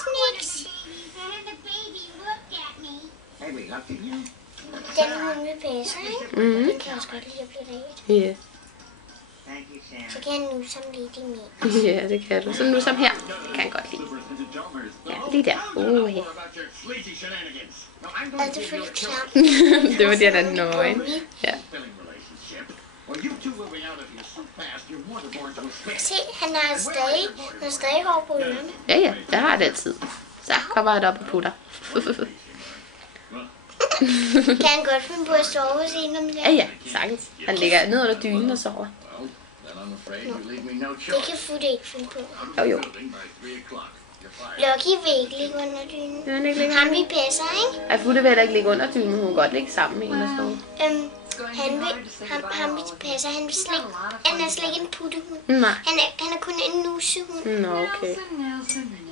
Sniks. Den hund vil passe, ikke? Den kan også godt lide at blive ret. Ja. Så kan han nu som lidt i min. Ja, det kan du. Så nu som her. Det kan han godt lide. Ja, lige der. Ja. Og det føles klart. Det var det, der nøje. Ja. Se, han har stadig hår på ørerne. Ja, ja. Det har det altid. Så kommer han op og putter. Kan han godt finde på at sove hos en om det? Ja, ja. Sagtens. Han ligger ned under dynen og sover. Det kan Futte ikke finde på. Jo, jo. Lucky vil ikke ligge under dynen. Vil han ikke ligge Han vil passe, ikke? Ej, Futte vil heller ikke ligge under dynen. Hun kan godt ligge sammen med en og sove. Han vil passe. Han er slet ikke en puttehund. Nej. Han er kun en nussehund. Nå, okay.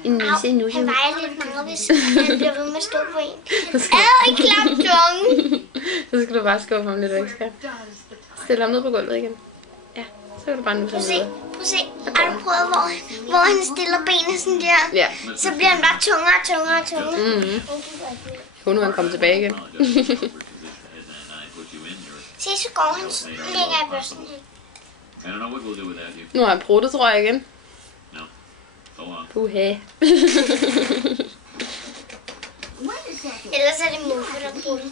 En nusse, en nusse. Han vejer lidt meget, hvis han bliver ved med at stå på en. En klam tunge. Så skal du bare skubbe ham lidt væk, skal. Stille ham ned på gulvet igen. Ja, så kan du bare nusse ham videre. Prøv at se. Har du prøvet, hvor han stiller benene sådan der? Ja. Så bliver han bare tungere. Nu er han kommet tilbage igen. Se, så går han længere i børsten her. Nu har han pruttet, tror jeg, igen. Puha. Ellers er det Muffe, der prutter.